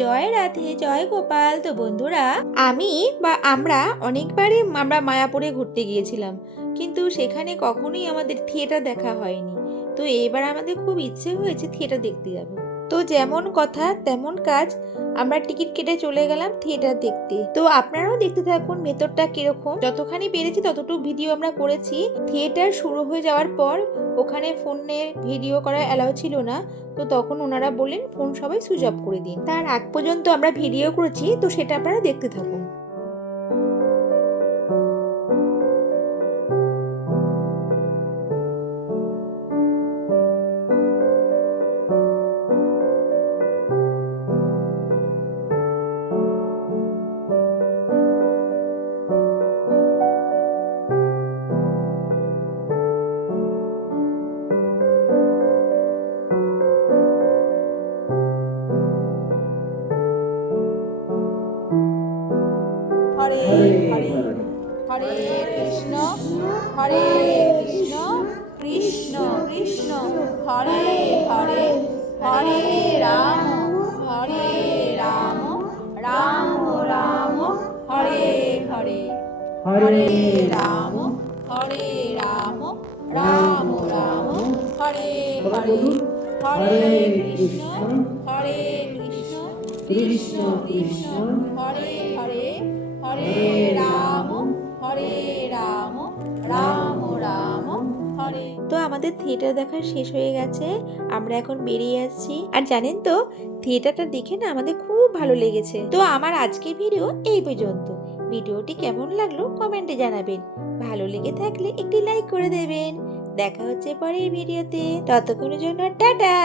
জয় রাধে, জয় গোপাল। তো বন্ধুরা, আমরা অনেকবারই মায়াপুরে ঘুরতে গিয়েছিলাম, কিন্তু সেখানে কখনোই আমাদের থিয়েটার দেখা হয়নি। তো এবার আমাদের খুব ইচ্ছে হয়েছে থিয়েটার দেখতে যাব। তো যেমন কথা তেমন কাজ, আমরা টিকিট কেটে চলে গেলাম থিয়েটার দেখতে। তো আপনারাও দেখতে থাকুন ভেতরটা কিরকম। যতখানি পেরেছি ততটুকু ভিডিও আমরা করেছি। থিয়েটার শুরু হয়ে যাওয়ার পর ওখানে ফোনে ভিডিও করা অ্যালাউ ছিল না, তো তখন ওনারা বললেন ফোন সবাই সুইচ অফ করে দিন। তার আগ পর্যন্ত আমরা ভিডিও করেছি, তো সেটা আপনারা দেখতে থাকুন। হরে হরে, হরে কৃষ্ণ, হরে কৃষ্ণ, কৃষ্ণ কৃষ্ণ হরে হরে, হরে রাম, হরে রাম, রাম রাম হরে হরে, হরে রাম, হরে রাম, রাম রাম হরে হরে, হরে কৃষ্ণ, হরে কৃষ্ণ, কৃষ্ণ কৃষ্ণ হরে হরে, হরে রাম, হরে রাম, রাম রাম হরে। তো আমাদের থিয়েটার দেখা শেষ হয়ে গেছে, আমরা এখন বেরিয়ে আসছি। আর জানেন তো, থিয়েটারটা দেখে না আমাদের খুব ভালো লেগেছে। তো আমার আজকের ভিডিও এই পর্যন্ত। ভিডিওটি কেমন লাগলো কমেন্টে জানাবেন। ভালো লেগে থাকলে একটি লাইক করে দেবেন। দেখা হচ্ছে পরের ভিডিওতে, ততক্ষণের জন্য টাটা।